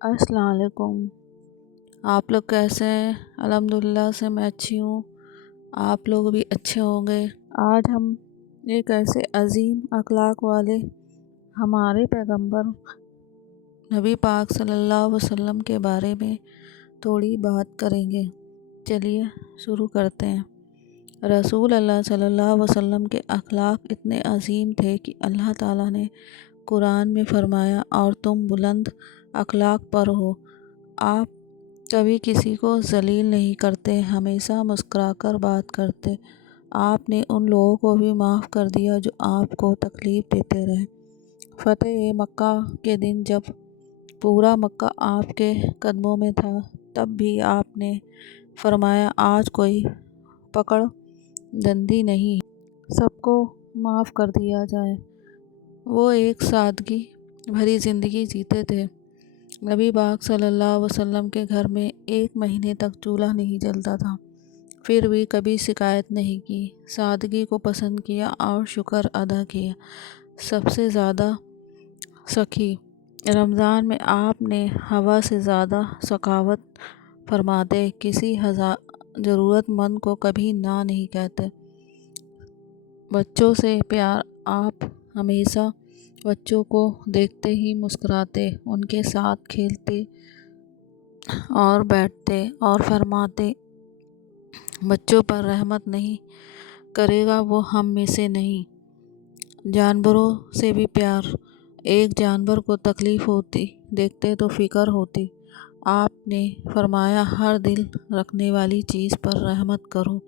السلام علیکم۔ آپ لوگ کیسے ہیں؟ الحمدللہ سے میں اچھی ہوں، آپ لوگ بھی اچھے ہوں گے۔ آج ہم ایک ایسے عظیم اخلاق والے ہمارے پیغمبر نبی پاک صلی اللہ علیہ وسلم کے بارے میں تھوڑی بات کریں گے۔ چلیے شروع کرتے ہیں۔ رسول اللہ صلی اللہ علیہ وسلم کے اخلاق اتنے عظیم تھے کہ اللہ تعالیٰ نے قرآن میں فرمایا، اور تم بلند اخلاق پر ہو۔ آپ کبھی کسی کو ذلیل نہیں کرتے، ہمیشہ مسکرا کر بات کرتے۔ آپ نے ان لوگوں کو بھی معاف کر دیا جو آپ کو تکلیف دیتے رہے۔ فتح مکہ کے دن جب پورا مکہ آپ کے قدموں میں تھا، تب بھی آپ نے فرمایا، آج کوئی پکڑ دندی نہیں، سب کو معاف کر دیا جائے۔ وہ ایک سادگی بھری زندگی جیتے تھے۔ نبی پاک صلی اللہ علیہ وسلم کے گھر میں ایک مہینے تک چولہا نہیں جلتا تھا، پھر بھی کبھی شکایت نہیں کی، سادگی کو پسند کیا اور شکر ادا کیا۔ سب سے زیادہ سخی رمضان میں آپ نے ہوا سے زیادہ سخاوت فرماتے، کسی ضرورت مند کو کبھی نہ نہیں کہتے۔ بچوں سے پیار، آپ ہمیشہ بچوں کو دیکھتے ہی مسکراتے، ان کے ساتھ کھیلتے اور بیٹھتے اور فرماتے، بچوں پر رحمت نہیں کرے گا وہ ہم میں سے نہیں۔ جانوروں سے بھی پیار، ایک جانور کو تکلیف ہوتی دیکھتے تو فکر ہوتی، آپ نے فرمایا، ہر دل رکھنے والی چیز پر رحمت کرو۔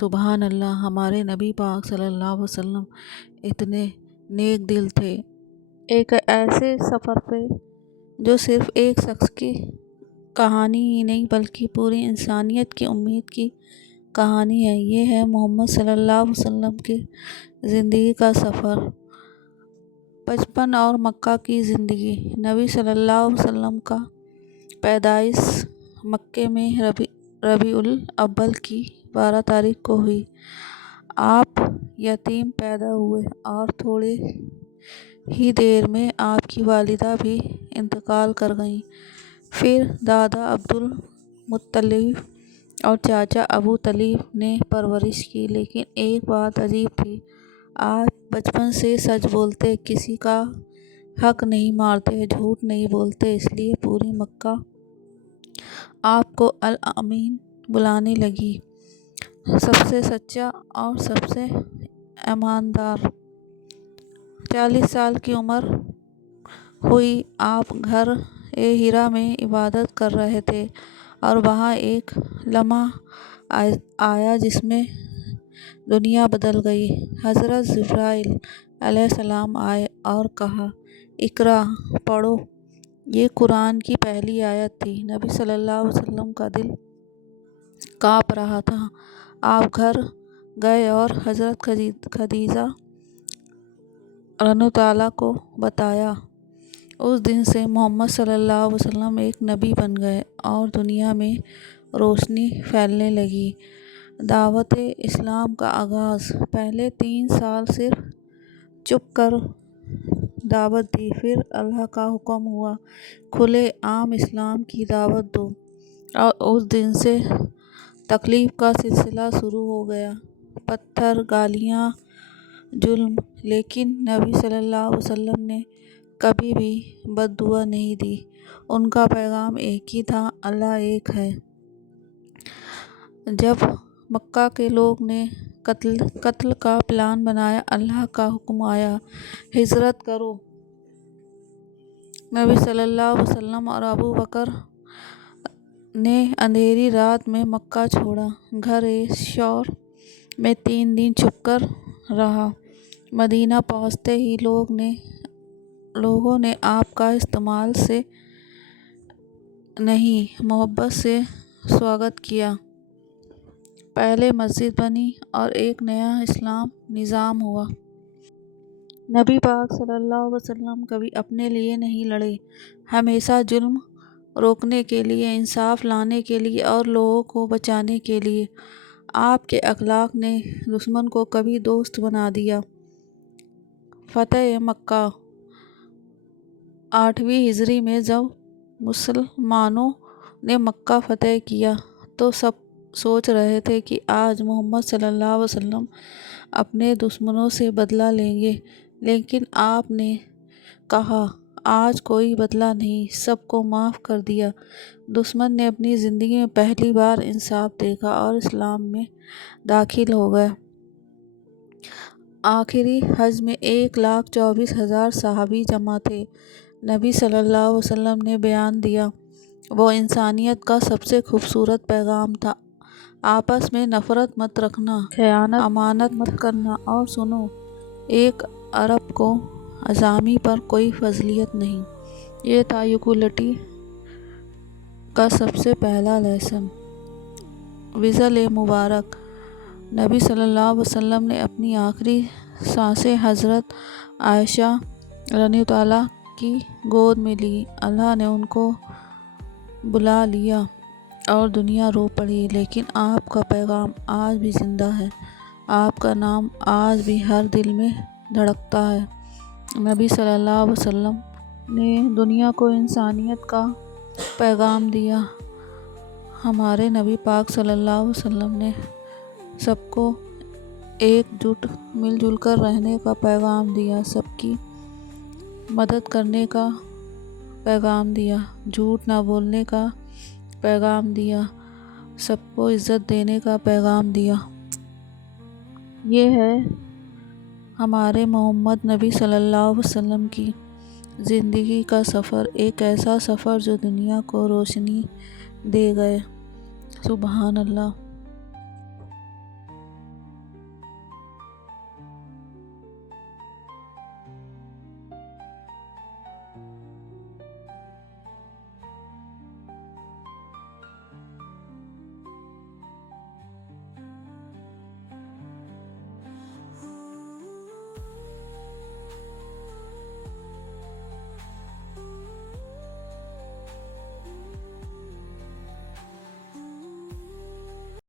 سبحان اللہ، ہمارے نبی پاک صلی اللہ علیہ وسلم اتنے نیک دل تھے۔ ایک ایسے سفر پہ جو صرف ایک شخص کی کہانی ہی نہیں بلکہ پوری انسانیت کی امید کی کہانی ہے، یہ ہے محمد صلی اللہ علیہ وسلم کی زندگی کا سفر۔ بچپن اور مکہ کی زندگی۔ نبی صلی اللہ علیہ وسلم کا پیدائش مکے میں ربیع الاول کی 12 تاریخ کو ہوئی۔ آپ یتیم پیدا ہوئے اور تھوڑے ہی دیر میں آپ کی والدہ بھی انتقال کر گئیں۔ پھر دادا عبدالمطلب اور چاچا ابو طالب نے پرورش کی، لیکن ایک بات عجیب تھی، آپ بچپن سے سچ بولتے، کسی کا حق نہیں مارتے، جھوٹ نہیں بولتے، اس لیے پوری مکہ آپ کو الامین بلانے لگی، سب سے سچا اور سب سے ایماندار۔ 40 سال کی عمر ہوئی، آپ غار ہرا میں عبادت کر رہے تھے، اور وہاں ایک لمحہ آیا جس میں دنیا بدل گئی۔ حضرت جبرائیل علیہ السلام آئے اور کہا، اقرا، پڑھو۔ یہ قرآن کی پہلی آیت تھی۔ نبی صلی اللہ علیہ وسلم کا دل کانپ رہا تھا۔ آپ گھر گئے اور حضرت خدیجہ رضی اللہ عنہا کو بتایا۔ اس دن سے محمد صلی اللہ علیہ وسلم ایک نبی بن گئے اور دنیا میں روشنی پھیلنے لگی۔ دعوت اسلام کا آغاز۔ پہلے 3 سال صرف چھپ کر دعوت دی، پھر اللہ کا حکم ہوا، کھلے عام اسلام کی دعوت دو، اور اس دن سے تکلیف کا سلسلہ شروع ہو گیا، پتھر، گالیاں، ظلم، لیکن نبی صلی اللہ علیہ وسلم نے کبھی بھی بد دعا نہیں دی۔ ان کا پیغام ایک ہی تھا، اللہ ایک ہے۔ جب مکہ کے لوگوں نے قتل کا پلان بنایا، اللہ کا حکم آیا، ہجرت کرو۔ نبی صلی اللہ علیہ وسلم اور ابو بکر نے اندھیری رات میں مکہ چھوڑا، غار ثور میں 3 دن چھپ کر رہا۔ مدینہ پہنچتے ہی لوگوں نے آپ کا استقبال سے نہیں، محبت سے سواگت کیا۔ پہلے مسجد بنی اور ایک نیا اسلامی نظام ہوا۔ نبی پاک صلی اللہ علیہ وسلم کبھی اپنے لیے نہیں لڑے، ہمیشہ ظلم روکنے کے لیے، انصاف لانے کے لیے اور لوگوں کو بچانے کے لیے۔ آپ کے اخلاق نے دشمن کو کبھی دوست بنا دیا۔ فتح مکہ۔ 8ویں ہجری میں جب مسلمانوں نے مکہ فتح کیا تو سب سوچ رہے تھے کہ آج محمد صلی اللہ علیہ وسلم اپنے دشمنوں سے بدلہ لیں گے، لیکن آپ نے کہا آج کوئی بدلہ نہیں، سب کو معاف کر دیا۔ دشمن نے اپنی زندگی میں پہلی بار انصاف دیکھا اور اسلام میں داخل ہو گئے۔ آخری حج میں 1,24,000 صحابی جمع تھے۔ نبی صلی اللہ علیہ وسلم نے بیان دیا، وہ انسانیت کا سب سے خوبصورت پیغام تھا۔ آپس میں نفرت مت رکھنا، خیانت امانت مت کرنا، اور سنو، ایک عرب کو اعظمی پر کوئی فضیلت نہیں۔ یہ تھا ایکوالٹی کا سب سے پہلا لیسن۔ وصل مبارک۔ نبی صلی اللہ علیہ وسلم نے اپنی آخری سانسیں حضرت عائشہ رضی اللہ عنہا کی گود میں لی۔ اللہ نے ان کو بلا لیا اور دنیا رو پڑی، لیکن آپ کا پیغام آج بھی زندہ ہے، آپ کا نام آج بھی ہر دل میں دھڑکتا ہے۔ نبی صلی اللہ علیہ وسلم نے دنیا کو انسانیت کا پیغام دیا۔ ہمارے نبی پاک صلی اللہ علیہ وسلم نے سب کو ایک جٹ مل جل کر رہنے کا پیغام دیا، سب کی مدد کرنے کا پیغام دیا، جھوٹ نہ بولنے کا پیغام دیا، سب کو عزت دینے کا پیغام دیا۔ یہ ہے ہمارے محمد نبی صلی اللہ علیہ وسلم کی زندگی کا سفر، ایک ایسا سفر جو دنیا کو روشنی دے گئے۔ سبحان اللہ۔